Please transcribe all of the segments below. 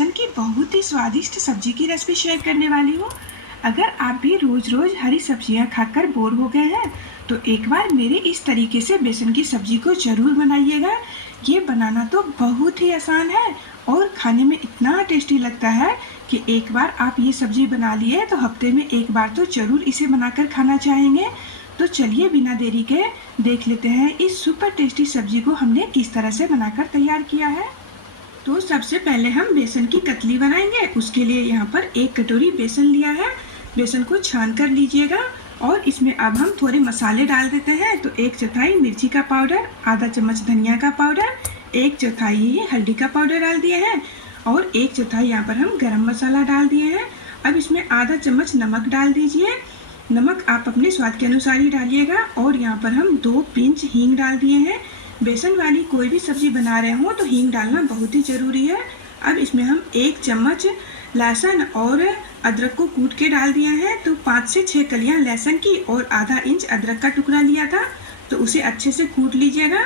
बेसन की बहुत ही स्वादिष्ट सब्जी की रेसिपी शेयर करने वाली हूँ। अगर आप भी रोज रोज हरी सब्जियाँ खाकर बोर हो गए हैं तो एक बार मेरे इस तरीके से बेसन की सब्जी को जरूर बनाइएगा। ये बनाना तो बहुत ही आसान है और खाने में इतना टेस्टी लगता है कि एक बार आप ये सब्जी बना लिए तो हफ्ते में एक बार तो जरूर इसे बनाकर खाना चाहेंगे। तो चलिए बिना देरी के देख लेते हैं इस सुपर टेस्टी सब्जी को हमने किस तरह से बनाकर तैयार किया है। तो सबसे पहले हम बेसन की कतली बनाएंगे। उसके लिए यहाँ पर 1 कटोरी बेसन लिया है। बेसन को छान कर लीजिएगा और इसमें अब हम थोड़े मसाले डाल देते हैं। तो 1/4 मिर्ची का पाउडर, आधा चम्मच धनिया का पाउडर, 1/4 हल्दी का पाउडर डाल दिए हैं और 1/4 यहाँ पर हम गरम मसाला डाल दिए हैं। अब इसमें आधा चम्मच नमक डाल दीजिए। नमक आप अपने स्वाद के अनुसार ही डालिएगा और यहाँ पर हम 2 पिंच हींग डाल दिए हैं। बेसन वाली कोई भी सब्जी बना रहे हो तो हींग डालना बहुत ही ज़रूरी है। अब इसमें हम 1 चम्मच लहसुन और अदरक को कूट के डाल दिया है। तो 5 से 6 कलियां लहसुन की और आधा इंच अदरक का टुकड़ा लिया था, तो उसे अच्छे से कूट लीजिएगा।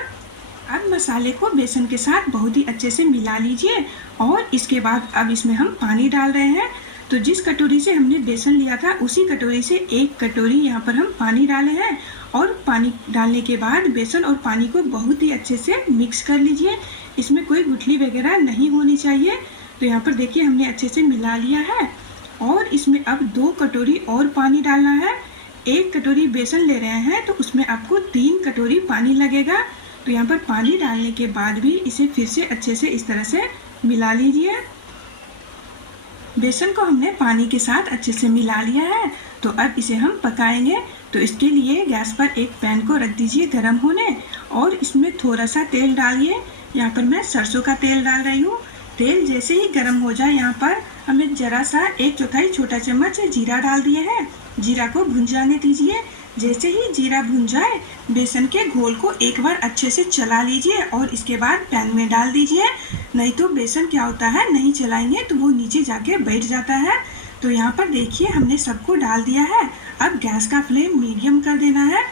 अब मसाले को बेसन के साथ बहुत ही अच्छे से मिला लीजिए और इसके बाद अब इसमें हम पानी डाल रहे हैं। तो जिस कटोरी से हमने बेसन लिया था उसी कटोरी से 1 कटोरी यहाँ पर हम पानी डाले हैं और पानी डालने के बाद बेसन और पानी को बहुत ही अच्छे से मिक्स कर लीजिए। इसमें कोई गुठली वगैरह नहीं होनी चाहिए। तो यहाँ पर देखिए हमने अच्छे से मिला लिया है और इसमें अब 2 कटोरी और पानी डालना है। 1 कटोरी बेसन ले रहे हैं तो उसमें आपको 3 कटोरी पानी लगेगा। तो यहाँ पर पानी डालने के बाद भी इसे फिर से अच्छे से इस तरह से मिला लीजिए। बेसन को हमने पानी के साथ अच्छे से मिला लिया है। तो अब इसे हम पकाएंगे। तो इसके लिए गैस पर एक पैन को रख दीजिए गर्म होने और इसमें थोड़ा सा तेल डालिए। यहाँ पर मैं सरसों का तेल डाल रही हूँ। तेल जैसे ही गर्म हो जाए यहाँ पर हमें जरा सा 1/4 छोटा चम्मच जीरा डाल दिए हैं। जीरा को भुन जाने दीजिए। जैसे ही जीरा भुन जाए बेसन के घोल को एक बार अच्छे से चला लीजिए और इसके बाद पैन में डाल दीजिए। नहीं तो बेसन क्या होता है, नहीं चलाएंगे तो वो नीचे जाके बैठ जाता है। तो यहाँ पर देखिए हमने सबको डाल दिया है। अब गैस का फ्लेम मीडियम कर देना है।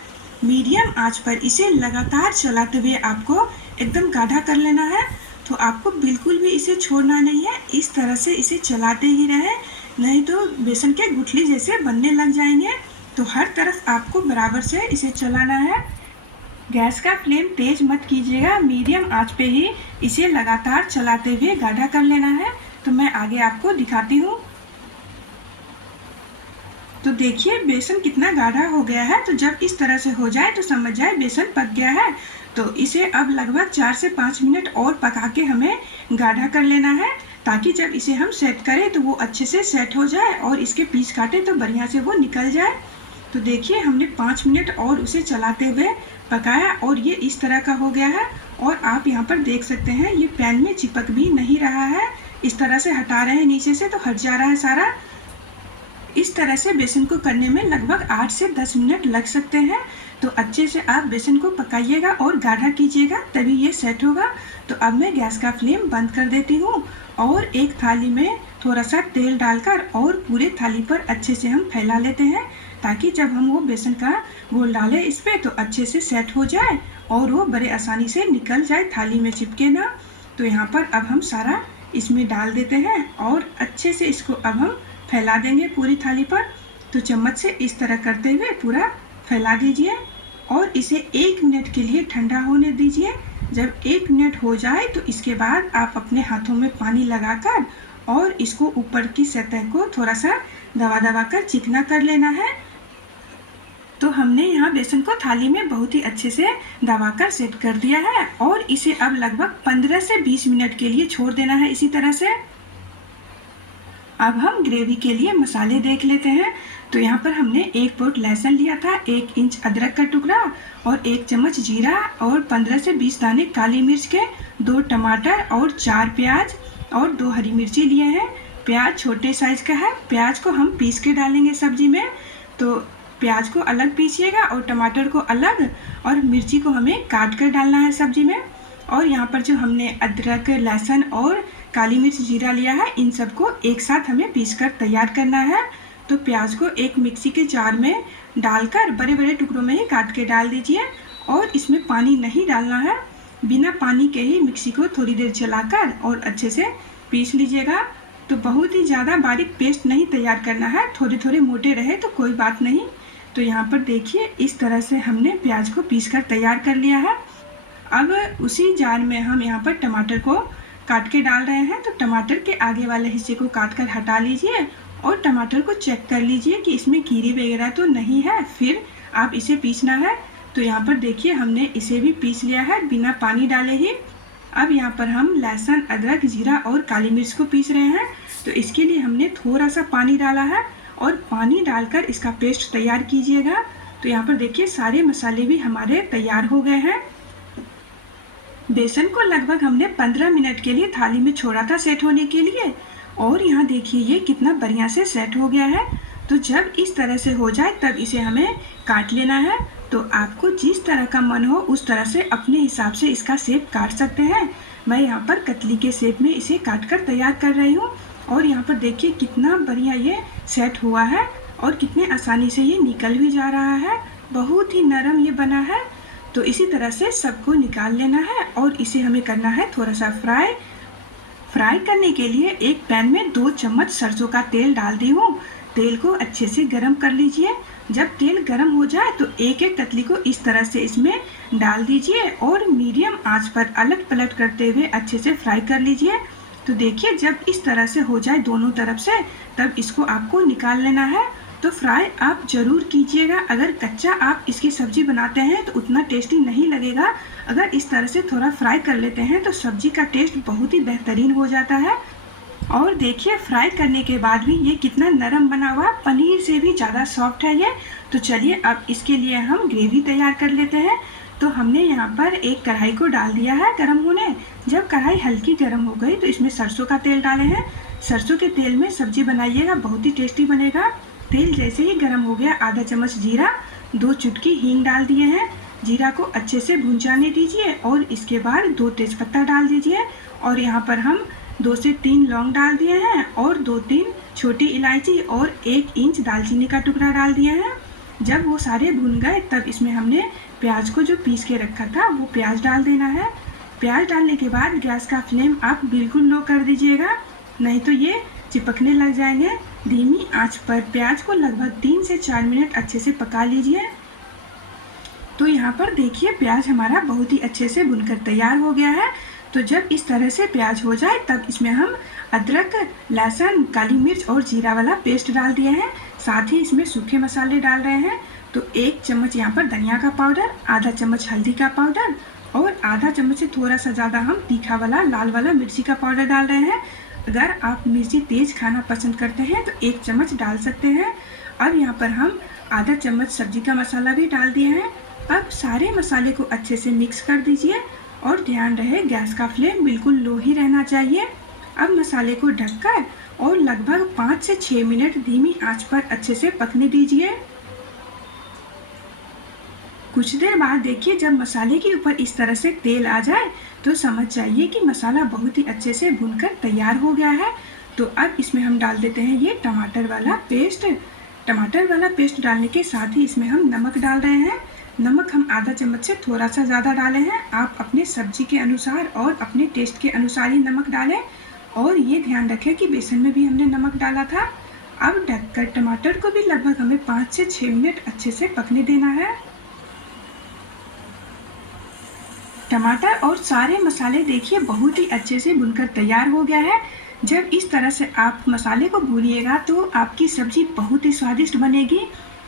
मीडियम आंच पर इसे लगातार चलाते हुए आपको एकदम गाढ़ा कर लेना है। तो आपको बिल्कुल भी इसे छोड़ना नहीं है, इस तरह से इसे चलाते ही रहे, नहीं तो बेसन के गुठली जैसे बनने लग जाएंगे। तो हर तरफ आपको बराबर से इसे चलाना है। गैस का फ्लेम तेज मत कीजिएगा, मीडियम आंच पे ही इसे लगातार चलाते हुए गाढ़ा कर लेना है। तो मैं आगे आपको दिखाती हूँ। तो देखिए बेसन कितना गाढ़ा हो गया है। तो जब इस तरह से हो जाए तो समझ जाए बेसन पक गया है। तो इसे अब लगभग 4 से 5 मिनट और पका के हमें गाढ़ा कर लेना है, ताकि जब इसे हम सेट करें तो वो अच्छे से सेट हो जाए और इसके पीस काटे तो बढ़िया से वो निकल जाए। तो देखिए हमने 5 मिनट और उसे चलाते हुए पकाया और ये इस तरह का हो गया है। और आप यहाँ पर देख सकते हैं ये पैन में चिपक भी नहीं रहा है। इस तरह से हटा रहे हैं नीचे से तो हट जा रहा है सारा। इस तरह से बेसन को करने में लगभग 8 से 10 मिनट लग सकते हैं। तो अच्छे से आप बेसन को पकाइएगा और गाढ़ा कीजिएगा, तभी ये सेट होगा। तो अब मैं गैस का फ्लेम बंद कर देती हूँ और एक थाली में थोड़ा सा तेल डालकर और पूरे थाली पर अच्छे से हम फैला लेते हैं, ताकि जब हम वो बेसन का घोल डालें इस पर तो अच्छे से सेट हो जाए और वो बड़े आसानी से निकल जाए, थाली में चिपके ना। तो यहाँ पर अब हम सारा इसमें डाल देते हैं और अच्छे से इसको अब हम फैला देंगे पूरी थाली पर। तो चम्मच से इस तरह करते हुए पूरा फैला दीजिए और इसे 1 मिनट के लिए ठंडा होने दीजिए। जब 1 मिनट हो जाए तो इसके बाद आप अपने हाथों में पानी लगाकर और इसको ऊपर की सतह को थोड़ा सा दबा कर चिकना कर लेना है। तो हमने यहाँ बेसन को थाली में बहुत ही अच्छे से दबाकर सेट कर दिया है और इसे अब लगभग 15 से 20 मिनट के लिए छोड़ देना है इसी तरह से। अब हम ग्रेवी के लिए मसाले देख लेते हैं। तो यहाँ पर हमने 1 पोट लहसुन लिया था, 1 इंच अदरक का टुकड़ा और 1 चम्मच जीरा और 15 से 20 दाने काली मिर्च के, 2 टमाटर और 4 प्याज और 2 हरी मिर्ची लिए हैं। प्याज छोटे साइज का है। प्याज को हम पीस के डालेंगे सब्जी में। तो प्याज को अलग पीसिएगा और टमाटर को अलग और मिर्ची को हमें काट कर डालना है सब्जी में। और यहाँ पर जो हमने अदरक, लहसुन और काली मिर्च, जीरा लिया है, इन सबको एक साथ हमें पीस कर तैयार करना है। तो प्याज को एक मिक्सी के जार में डालकर बड़े बड़े टुकड़ों में ही काट के डाल दीजिए और इसमें पानी नहीं डालना है। बिना पानी के ही मिक्सी को थोड़ी देर चलाकर और अच्छे से पीस लीजिएगा। तो बहुत ही ज़्यादा बारीक पेस्ट नहीं तैयार करना है, थोड़े थोड़े मोटे रहे तो कोई बात नहीं। तो यहाँ पर देखिए इस तरह से हमने प्याज को पीस कर तैयार कर लिया है। अब उसी जार में हम यहाँ पर टमाटर को काट के डाल रहे हैं। तो टमाटर के आगे वाले हिस्से को काट कर हटा लीजिए और टमाटर को चेक कर लीजिए कि इसमें कीड़े वगैरह तो नहीं है, फिर आप इसे पीसना है। तो यहाँ पर देखिए हमने इसे भी पीस लिया है बिना पानी डाले ही। अब यहाँ पर हम लहसुन, अदरक, जीरा और काली मिर्च को पीस रहे हैं। तो इसके लिए हमने थोड़ा सा पानी डाला है और पानी डालकर इसका पेस्ट तैयार कीजिएगा। तो यहाँ पर देखिए सारे मसाले भी हमारे तैयार हो गए हैं। बेसन को लगभग हमने 15 मिनट के लिए थाली में छोड़ा था सेट होने के लिए, और यहाँ देखिए ये कितना बढ़िया से सेट हो गया है। तो जब इस तरह से हो जाए तब इसे हमें काट लेना है। तो आपको जिस तरह का मन हो उस तरह से अपने हिसाब से इसका शेप काट सकते हैं। मैं यहाँ पर कतली के शेप में इसे काट कर तैयार कर रही हूँ। और यहाँ पर देखिए कितना बढ़िया ये सेट हुआ है और कितने आसानी से ये निकल भी जा रहा है, बहुत ही नरम ये बना है। तो इसी तरह से सबको निकाल लेना है और इसे हमें करना है थोड़ा सा फ्राई करने के लिए एक पैन में 2 चम्मच सरसों का तेल डाल दी हूँ। तेल को अच्छे से गरम कर लीजिए। जब तेल गरम हो जाए तो एक एक कतली को इस तरह से इसमें डाल दीजिए और मीडियम आंच पर अलट पलट करते हुए अच्छे से फ्राई कर लीजिए। तो देखिए जब इस तरह से हो जाए दोनों तरफ से तब इसको आपको निकाल लेना है। तो फ्राई आप जरूर कीजिएगा। अगर कच्चा आप इसकी सब्जी बनाते हैं तो उतना टेस्टी नहीं लगेगा। अगर इस तरह से थोड़ा फ्राई कर लेते हैं तो सब्जी का टेस्ट बहुत ही बेहतरीन हो जाता है। और देखिए फ्राई करने के बाद भी ये कितना नरम बना हुआ, पनीर से भी ज़्यादा सॉफ्ट है ये। तो चलिए अब इसके लिए हम ग्रेवी तैयार कर लेते हैं। तो हमने यहाँ पर एक कढ़ाई को डाल दिया है गर्म होने। जब कढ़ाई हल्की गर्म हो गई तो इसमें सरसों का तेल डाले हैं। सरसों के तेल में सब्जी बनाइएगा, बहुत ही टेस्टी बनेगा। तेल जैसे ही गर्म हो गया आधा चम्मच जीरा, 2 चुटकी हींग डाल दिए हैं। जीरा को अच्छे से भून जाने दीजिए और इसके बाद 2 तेज़पत्ता डाल दीजिए। और यहाँ पर हम 2 से 3 लौंग डाल दिए हैं और 2-3 छोटी इलायची और 1 इंच दालचीनी का टुकड़ा डाल दिया है। जब वो सारे भुन गए तब इसमें हमने प्याज को जो पीस के रखा था वो प्याज डाल देना है। प्याज डालने के बाद गैस का फ्लेम आप बिल्कुल लो कर दीजिएगा, नहीं तो ये चिपकने लग जाएंगे। धीमी आंच पर प्याज को लगभग 3 से 4 मिनट अच्छे से पका लीजिए। तो यहाँ पर देखिए प्याज हमारा बहुत ही अच्छे से भुनकर तैयार हो गया है। तो जब इस तरह से प्याज हो जाए तब इसमें हम अदरक, लहसुन, काली मिर्च और जीरा वाला पेस्ट डाल दिए हैं। साथ ही इसमें सूखे मसाले डाल रहे हैं। तो 1 चम्मच यहाँ पर धनिया का पाउडर, आधा चम्मच हल्दी का पाउडर और आधा चम्मच से थोड़ा सा ज़्यादा हम तीखा वाला लाल वाला मिर्ची का पाउडर डाल रहे हैं। अगर आप मिर्ची तेज़ खाना पसंद करते हैं तो 1 चम्मच डाल सकते हैं। अब यहाँ पर हम आधा चम्मच सब्जी का मसाला भी डाल दिए हैं। अब सारे मसाले को अच्छे से मिक्स कर दीजिए और ध्यान रहे गैस का फ्लेम बिल्कुल लो ही रहना चाहिए। अब मसाले को ढककर और लगभग 5 से 6 मिनट धीमी आंच पर अच्छे से पकने दीजिए। कुछ देर बाद देखिए जब मसाले के ऊपर इस तरह से तेल आ जाए तो समझ जाइए कि मसाला बहुत ही अच्छे से भुनकर तैयार हो गया है। तो अब इसमें हम डाल देते हैं ये टमाटर वाला पेस्ट। टमाटर वाला पेस्ट डालने के साथ ही इसमें हम नमक डाल रहे हैं। नमक हम आधा चम्मच से थोड़ा सा ज़्यादा डाले हैं। आप अपने सब्जी के अनुसार और अपने टेस्ट के अनुसार ही नमक डालें। और ये ध्यान रखें कि बेसन में भी हमने नमक डाला था। अब ढककर टमाटर को भी लगभग हमें 5 से 6 मिनट अच्छे से पकने देना है। टमाटर और सारे मसाले देखिए बहुत ही अच्छे से भुनकर तैयार हो गया है। जब इस तरह से आप मसाले को भूनिएगा तो आपकी सब्जी बहुत ही स्वादिष्ट बनेगी।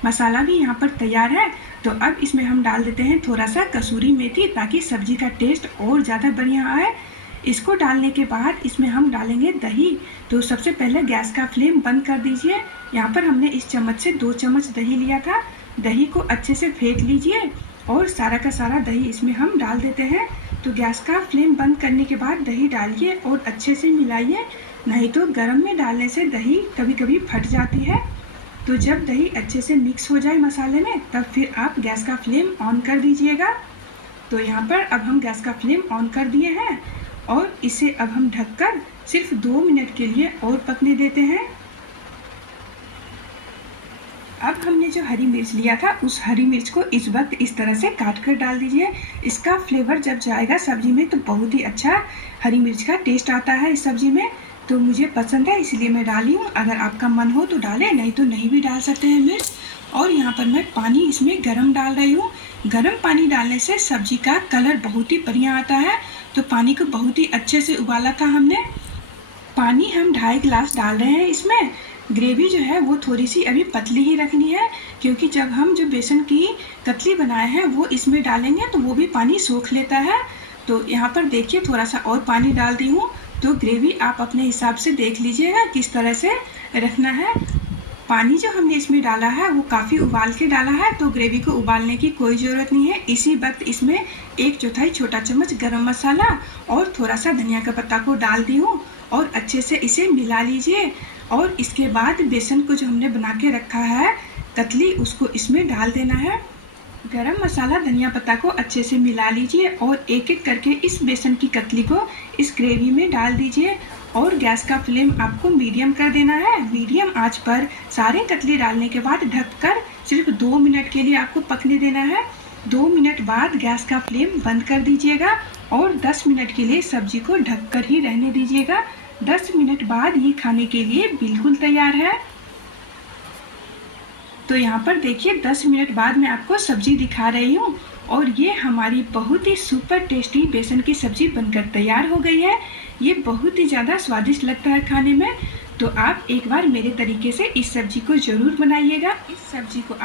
मसाला भी यहाँ पर तैयार है। तो अब इसमें हम डाल देते हैं थोड़ा सा कसूरी मेथी ताकि सब्जी का टेस्ट और ज़्यादा बढ़िया आए। इसको डालने के बाद इसमें हम डालेंगे दही। तो सबसे पहले गैस का फ्लेम बंद कर दीजिए। यहाँ पर हमने इस चम्मच से 2 चम्मच दही लिया था। दही को अच्छे से फेंट लीजिए और सारा का सारा दही इसमें हम डाल देते हैं। तो गैस का फ्लेम बंद करने के बाद दही डालिए और अच्छे से मिलाइए, नहीं तो गर्म में डालने से दही कभी कभी फट जाती है। तो जब दही अच्छे से मिक्स हो जाए मसाले में तब फिर आप गैस का फ्लेम ऑन कर दीजिएगा। तो यहाँ पर अब हम गैस का फ्लेम ऑन कर दिए हैं और इसे अब हम ढककर सिर्फ 2 मिनट के लिए और पकने देते हैं। अब हमने जो हरी मिर्च लिया था उस हरी मिर्च को इस वक्त इस तरह से काट कर डाल दीजिए। इसका फ्लेवर जब जाएगा सब्जी में तो बहुत ही अच्छा हरी मिर्च का टेस्ट आता है इस सब्जी में। तो मुझे पसंद है इसलिए मैं डाली हूँ। अगर आपका मन हो तो डालें, नहीं तो नहीं भी डाल सकते हैं मिर्च। और यहाँ पर मैं पानी इसमें गरम डाल रही हूँ। गरम पानी डालने से सब्जी का कलर बहुत ही बढ़िया आता है। तो पानी को बहुत ही अच्छे से उबाला था हमने। पानी हम 2.5 गिलास डाल रहे हैं इसमें। ग्रेवी जो है वो थोड़ी सी अभी पतली ही रखनी है, क्योंकि जब हम जो बेसन की कतली बनाए हैं वो इसमें डालेंगे तो वो भी पानी सोख लेता है। तो यहाँ पर देखिए थोड़ा सा और पानी डाल दी हूँ। तो ग्रेवी आप अपने हिसाब से देख लीजिएगा किस तरह से रखना है। पानी जो हमने इसमें डाला है वो काफ़ी उबाल के डाला है, तो ग्रेवी को उबालने की कोई ज़रूरत नहीं है। इसी वक्त इसमें 1/4 छोटा चम्मच गरम मसाला और थोड़ा सा धनिया का पत्ता को डाल दी हूँ और अच्छे से इसे मिला लीजिए। और इसके बाद बेसन को जो हमने बना के रखा है कतली, उसको इसमें डाल देना है। गरम मसाला धनिया पत्ता को अच्छे से मिला लीजिए और एक एक करके इस बेसन की कतली को इस ग्रेवी में डाल दीजिए। और गैस का फ्लेम आपको मीडियम कर देना है। मीडियम आंच पर सारे कतली डालने के बाद ढककर सिर्फ 2 मिनट के लिए आपको पकने देना है। 2 मिनट बाद गैस का फ्लेम बंद कर दीजिएगा और 10 मिनट के लिए सब्जी को ढककर ही रहने दीजिएगा। 10 मिनट बाद ये खाने के लिए बिल्कुल तैयार है। तो यहाँ पर देखिए 10 मिनट बाद मैं आपको सब्जी दिखा रही हूँ और ये हमारी बहुत ही सुपर टेस्टी बेसन की सब्जी बनकर तैयार हो गई है। ये बहुत ही ज़्यादा स्वादिष्ट लगता है खाने में। तो आप एक बार मेरे तरीके से इस सब्जी को ज़रूर बनाइएगा। इस सब्जी को आप